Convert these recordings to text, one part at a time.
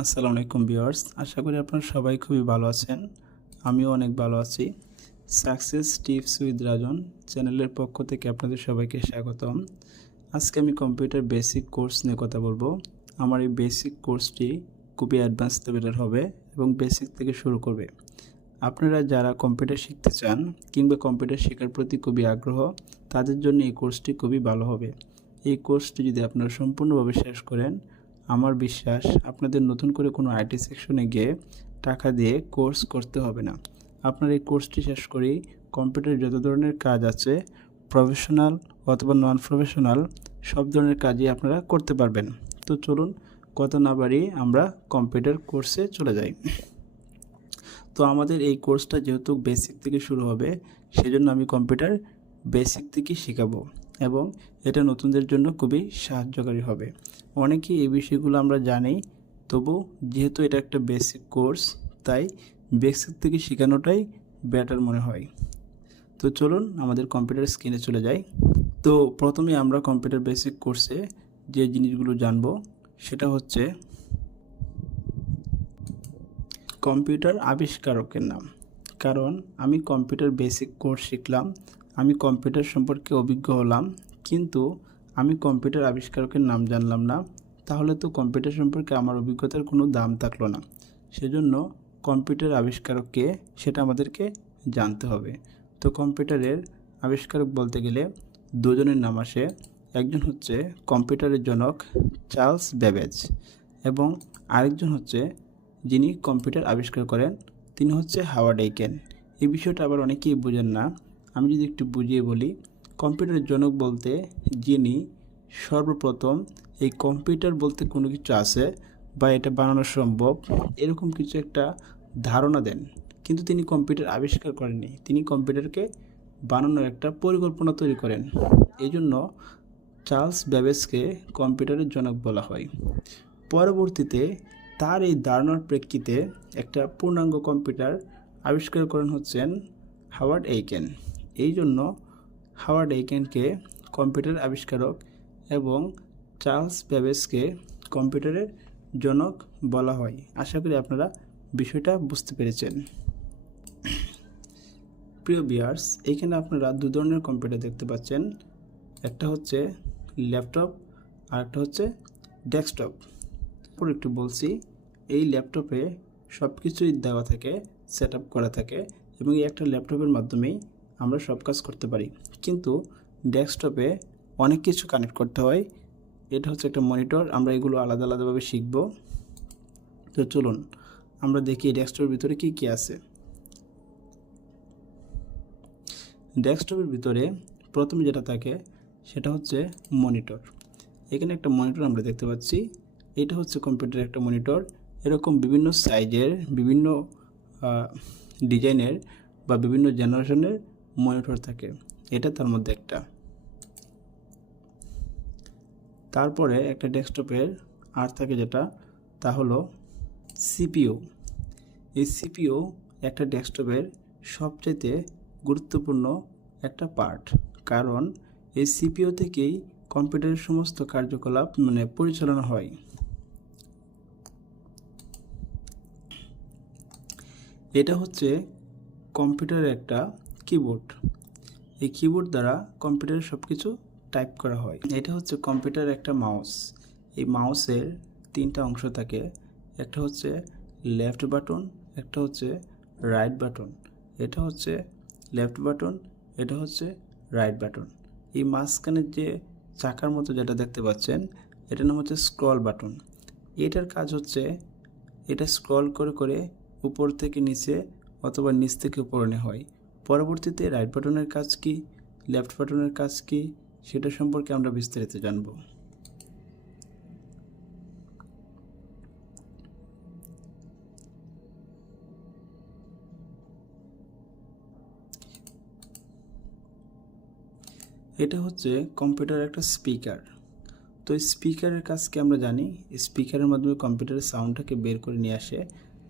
আসসালামু আলাইকুম ভিউয়ার্স, আশা করি আপনারা সবাই খুবই ভালো আছেন। আমিও অনেক ভালো আছি। সাকসেস টিপস উইথ রাজন চ্যানেলের পক্ষ থেকে আপনাদের সবাইকে স্বাগতম। আজকে আমি কম্পিউটার বেসিক কোর্স নিয়ে কথা বলবো। আমার এই বেসিক কোর্সটি খুবই অ্যাডভান্স লেভেলের হবে এবং বেসিক থেকে শুরু করবে। আপনারা যারা কম্পিউটার শিখতে চান কিংবা কম্পিউটার শেখার প্রতি খুবই আগ্রহ, তাদের জন্য এই কোর্সটি খুবই ভালো হবে। এই কোর্সটি যদি আপনারা সম্পূর্ণভাবে শেষ করেন, আমার বিশ্বাস আপনাদের নতুন করে কোনো আইটি সেকশনে গিয়ে টাকা দিয়ে কোর্স করতে হবে না। আপনার এই কোর্সটি শেষ করেই কম্পিউটারে যত ধরনের কাজ আছে, প্রফেশনাল অথবা নন প্রফেশনাল, সব ধরনের কাজই আপনারা করতে পারবেন। তো চলুন কথা না বাড়িয়ে আমরা কম্পিউটার কোর্সে চলে যাই। তো আমাদের এই কোর্সটা যেহেতু বেসিক থেকে শুরু হবে, সেজন্য আমি কম্পিউটার বেসিক থেকেই শেখাবো এবং এটা নতুনদের জন্য খুবই সাহায্যকারী হবে। অনেকেই এই বিষয়গুলো আমরা জানি, তবু যেহেতু এটা একটা বেসিক কোর্স, তাই বেসিক থেকে শেখানোটাই বেটার মনে হয়। তো চলুন আমাদের কম্পিউটার স্ক্রিনে চলে যাই। তো প্রথমে আমরা কম্পিউটার বেসিক কোর্সে যে জিনিসগুলো জানবো সেটা হচ্ছে কম্পিউটার আবিষ্কারকের নাম। কারণ আমি কম্পিউটার বেসিক কোর্স শিখলাম, আমি কম্পিউটার সম্পর্কে অভিজ্ঞ হলাম, কিন্তু আমি কম্পিউটার আবিষ্কারকের নাম জানলাম না, তাহলে তো কম্পিউটার সম্পর্কে আমার অভিজ্ঞতার কোনো দাম থাকলো না। সেজন্য কম্পিউটার আবিষ্কারককে সেটা আমাদেরকে জানতে হবে। তো কম্পিউটারের আবিষ্কারক বলতে গেলে দুজনের নাম আসে। একজন হচ্ছে কম্পিউটারের জনক চার্লস ব্যাবেজ এবং আরেকজন হচ্ছে যিনি কম্পিউটার আবিষ্কার করেন, তিনি হচ্ছে হাওয়ার্ড এইকেন। এই বিষয়টা আবার অনেকেই বোঝেন না, আমি যদি একটু বুঝিয়ে বলি। কম্পিউটারের জনক বলতে যিনি সর্বপ্রথম এই কম্পিউটার বলতে কোনো কিছু আছে বা এটা বানানো সম্ভব এরকম কিছু একটা ধারণা দেন, কিন্তু তিনি কম্পিউটার আবিষ্কার করেননি, তিনি কম্পিউটারকে বানানোর একটা পরিকল্পনা তৈরি করেন। এই জন্য চার্লস ব্যাবেজকে কম্পিউটারের জনক বলা হয়। পরবর্তীতে তার এই ধারণার প্রেক্ষিতে একটা পূর্ণাঙ্গ কম্পিউটার আবিষ্কার করেন হচ্ছেন হাওয়ার্ড এইকেন। এই জন্য হাওয়ার্ড এইকেনকে কম্পিউটার আবিষ্কারক এবং চার্লস ব্যাবেজকে কম্পিউটারের জনক বলা হয়। আশা করি আপনারা বিষয়টা বুঝতে পেরেছেন। প্রিয় ভিউয়ার্স, এইখানে আপনারা দু ধরনের কম্পিউটার দেখতে পাচ্ছেন, একটা হচ্ছে ল্যাপটপ আর একটা হচ্ছে ডেস্কটপ। পর একটু বলছি, এই ল্যাপটপে সব কিছুই দেওয়া থাকে, সেট আপ করা থাকে এবং এই একটা ল্যাপটপের মাধ্যমেই আমরা সব কাজ করতে পারি। কিন্তু ডেস্কটপে অনেক কিছু কানেক্ট করতে হয়। এটা হচ্ছে একটা মনিটর, আমরা এগুলো আলাদা আলাদাভাবে শিখব। তো চলুন আমরা দেখি ডেস্কটপের ভিতরে কি কি আছে। ডেস্কটপের ভিতরে প্রথমে যেটা থাকে সেটা হচ্ছে মনিটর। এখানে একটা মনিটর আমরা দেখতে পাচ্ছি, এটা হচ্ছে কম্পিউটারের একটা মনিটর। এরকম বিভিন্ন সাইজের, বিভিন্ন ডিজাইনের বা বিভিন্ন জেনারেশনের মনিটর থাকে, এটা তার মধ্যে একটা। তারপরে একটা ডেস্কটপের আর থাকে যেটা, তা হলো সিপিইউ। এই সিপিইউ একটা ডেস্কটপের সবচাইতে গুরুত্বপূর্ণ একটা পার্ট, কারণ এই সিপিইউ থেকেই কম্পিউটারের সমস্ত কার্যকলাপ পরিচালনা হয়। এটা হচ্ছে কম্পিউটারের একটা কিবোর্ড। এই কিবোর্ড দ্বারা কম্পিউটারে সব কিছু টাইপ করা হয়। এটা হচ্ছে কম্পিউটারের একটা মাউস। এই মাউসের তিনটা অংশ থাকে, একটা হচ্ছে লেফট বাটন, একটা হচ্ছে রাইট বাটন, এটা হচ্ছে লেফট বাটন, এটা হচ্ছে রাইট বাটন। এই মাঝখানের যে চাকার মতো যেটা দেখতে পাচ্ছেন, এটার নাম হচ্ছে স্ক্রল বাটন। এটার কাজ হচ্ছে এটা স্ক্রল করে করে উপর থেকে নিচে অথবা নিচ থেকে উপরে হয়। পরবর্তীতে রাইট বাটনের কাজ কি, লেফট বাটনের কাজ কি, সেটা সম্পর্কে আমরা বিস্তারিত জানব। এটা হচ্ছে কম্পিউটারের একটা স্পিকার। তো স্পিকারের কাজ কি আমরা জানি, স্পিকারের মাধ্যমে কম্পিউটারের সাউন্ডটাকে বের করে নিয়ে আসে,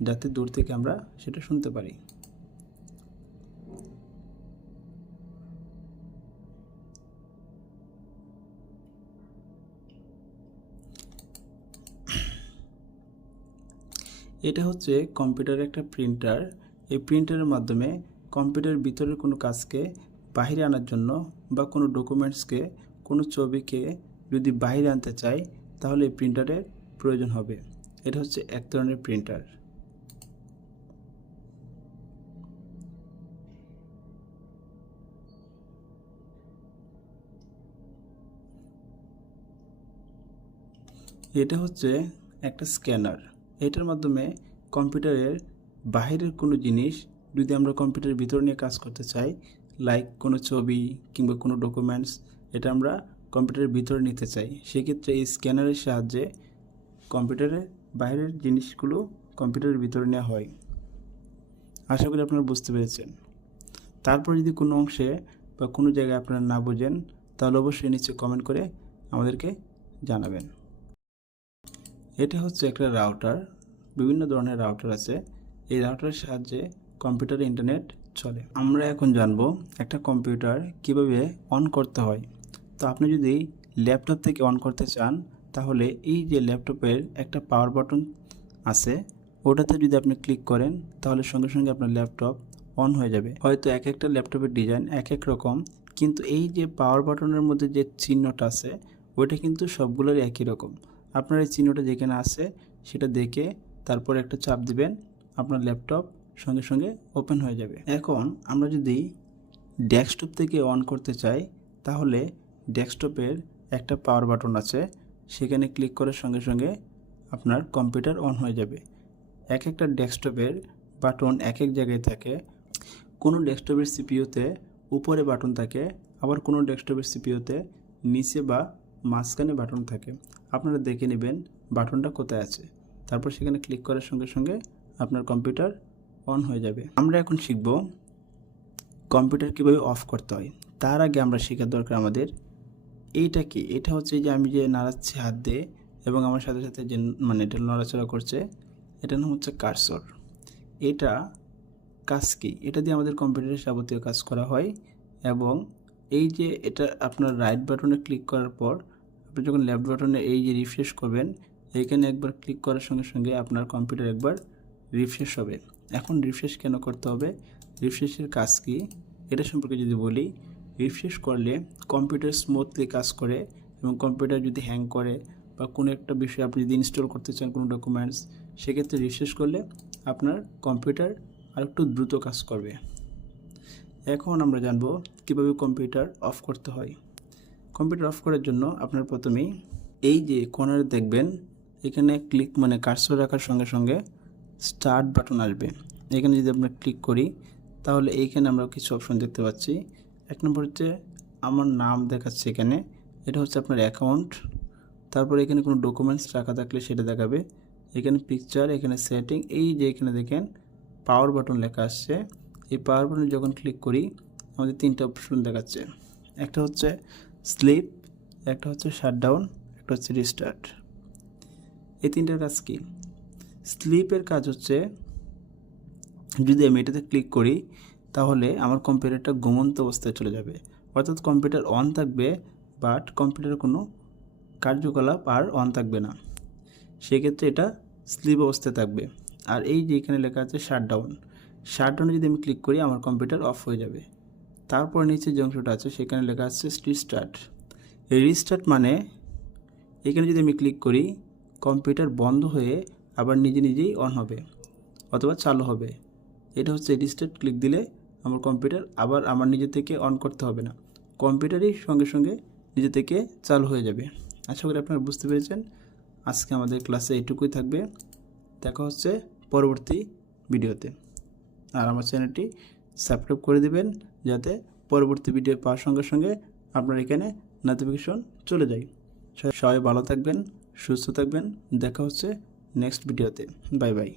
যাতে দূর থেকে আমরা সেটা শুনতে পারি। এটা হচ্ছে কম্পিউটারের একটা প্রিন্টার। এই প্রিন্টারের মাধ্যমে কম্পিউটারের ভিতরের কোনো কাজকে বাহিরে আনার জন্য বা কোনো ডকুমেন্টসকে, কোনো ছবিকে যদি বাহিরে আনতে চাই তাহলে এই প্রিন্টারের প্রয়োজন হবে। এটা হচ্ছে এক ধরনের প্রিন্টার। এটা হচ্ছে একটা স্ক্যানার। এটার মাধ্যমে কম্পিউটারের বাহিরের কোনো জিনিস যদি আমরা কম্পিউটারের ভিতরে নিয়ে কাজ করতে চাই, লাইক কোনো ছবি কিংবা কোনো ডকুমেন্টস, এটা আমরা কম্পিউটারের ভিতরে নিতে চাই, সেক্ষেত্রে এই স্ক্যানারের সাহায্যে কম্পিউটারের বাইরের জিনিসগুলো কম্পিউটারের ভিতরে নেওয়া হয়। আশা করি আপনারা বুঝতে পেরেছেন। তারপর যদি কোনো অংশে বা কোনো জায়গায় আপনারা না বোঝেন তাহলে অবশ্যই নিচে কমেন্ট করে আমাদেরকে জানাবেন। এটা হচ্ছে একটা রাউটার। বিভিন্ন ধরনের রাউটার আছে। এই রাউটারের সাহায্যে কম্পিউটারে ইন্টারনেট চলে। আমরা এখন জানবো একটা কম্পিউটার কিভাবে অন করতে হয়। তো আপনি যদি ল্যাপটপ থেকে অন করতে চান তাহলে এই যে ল্যাপটপের একটা পাওয়ার বাটন আছে, ওটাতে যদি আপনি ক্লিক করেন তাহলে সঙ্গে সঙ্গে আপনার ল্যাপটপ অন হয়ে যাবে। হয়তো এক একটা ল্যাপটপের ডিজাইন এক এক রকম, কিন্তু এই যে পাওয়ার বাটনের মধ্যে যে চিহ্নটা আছে ওইটা কিন্তু সবগুলোরই একই রকম। আপনার এই চিহ্নটা যেখানে আছে সেটা দেখে তারপর একটা চাপ দিবেন, আপনার ল্যাপটপ সঙ্গে সঙ্গে ওপেন হয়ে যাবে। এখন আমরা যদি ডেস্কটপ থেকে অন করতে চাই তাহলে ডেস্কটপের একটা পাওয়ার বাটন আছে, সেখানে ক্লিক করার সঙ্গে সঙ্গে আপনার কম্পিউটার অন হয়ে যাবে। এক একটা ডেস্কটপের বাটন এক এক জায়গায় থাকে। কোনো ডেস্কটপের সিপিইউতে উপরে বাটন থাকে, আবার কোনো ডেস্কটপের সিপিইউতে নিচে বা মাঝখানে বাটন থাকে। আপনারা দেখে নেবেন বাটনটা কোথায় আছে, তারপর সেখানে ক্লিক করার সঙ্গে সঙ্গে আপনার কম্পিউটার অন হয়ে যাবে। আমরা এখন শিখব কম্পিউটার কীভাবে অফ করতে হয়। তার আগে আমরা শেখার দরকার আমাদের এইটা কি। এটা হচ্ছে যে আমি যে নাড়াচ্ছি হাত দিয়ে এবং আমার সাথে সাথে যে এটা নড়াচড়া করছে, এটার নাম হচ্ছে কার্সর। এটা কাজ কি, এটা দিয়ে আমাদের কম্পিউটারের যাবতীয় কাজ করা হয়। এবং এই যে এটা আপনার রাইট বাটনে ক্লিক করার পর আপনি যখন লেফট বাটনে এই যে রিফ্রেশ করবেন, এইখানে একবার ক্লিক করার সঙ্গে সঙ্গে আপনার কম্পিউটার একবার রিফ্রেশ হবে। এখন রিফ্রেশ কেন করতে হবে, রিফ্রেশের কাজ কি এটা সম্পর্কে যদি বলি, রিফ্রেশ করলে কম্পিউটার স্মুথলি কাজ করে এবং কম্পিউটার যদি হ্যাং করে বা কোনো একটা বিষয় আপনি যদি ইনস্টল করতে চান কোনো ডকুমেন্টস, সেক্ষেত্রে রিফ্রেশ করলে আপনার কম্পিউটার আরেকটু দ্রুত কাজ করবে। এখন আমরা জানবো কীভাবে কম্পিউটার অফ করতে হয়। কম্পিউটার অফ করার জন্য আপনার প্রথমেই এই যে কর্নারে দেখবেন এখানে ক্লিক কার্সর রাখার সঙ্গে সঙ্গে স্টার্ট বাটন আসবে। এখানে যদি আমরা ক্লিক করি তাহলে এইখানে আমরা কিছু অপশন দেখতে পাচ্ছি। এক নম্বর হচ্ছে আমার নাম দেখাচ্ছে, এখানে এটা হচ্ছে আপনার অ্যাকাউন্ট। তারপরে এখানে কোনো ডকুমেন্টস রাখা থাকলে সেটা দেখাবে। এখানে পিকচার, এখানে সেটিং, এই যে এখানে দেখেন পাওয়ার বাটন লেখা আসছে। এই পাওয়ার বাটনে যখন ক্লিক করি আমাদের তিনটা অপশন দেখাচ্ছে। একটা হচ্ছে স্লিপ, একটা হচ্ছে শাটডাউন, একটা হচ্ছে রিস্টার্ট। এই তিনটার কাজ কি? স্লিপের কাজ হচ্ছে যদি আমি এটাতে ক্লিক করি তাহলে আমার কম্পিউটারটা ঘুমন্ত অবস্থায় চলে যাবে, অর্থাৎ কম্পিউটার অন থাকবে বাট কম্পিউটারের কোনো কার্যকলাপ আর অন থাকবে না, সেক্ষেত্রে এটা স্লিপ অবস্থায় থাকবে। আর এই যে এখানে লেখা আছে শাটডাউন, শাটডাউনে যদি আমি ক্লিক করি আমার কম্পিউটার অফ হয়ে যাবে। তারপর নিচে যে অংশটা আছে সেখানে লেখা আছে রিস্টার্ট। এই রিস্টার্ট মানে এখানে যদি আমি ক্লিক করি কম্পিউটার বন্ধ হয়ে আবার নিজে নিজেই অন হবে অথবা চালু হবে। এটা হচ্ছে রিস্টার্ট। ক্লিক দিলে আমার কম্পিউটার আবার আমার নিজে থেকে অন করতে হবে না, কম্পিউটারই সঙ্গে সঙ্গে নিজে থেকে চালু হয়ে যাবে। আশা করি আপনারা বুঝতে পেরেছেন। আজকে আমাদের ক্লাসে এইটুকুই থাকবে। দেখা হচ্ছে পরবর্তী ভিডিওতে। আর আমার চ্যানেলটি সাবস্ক্রাইব করে দেবেন যাতে পরবর্তী ভিডিও পাওয়ার সঙ্গে সঙ্গে আপনার এখানে নোটিফিকেশন চলে যায়। সবাই ভালো থাকবেন, সুস্থ থাকবেন। দেখা হচ্ছে নেক্সট ভিডিওতে। Bye bye.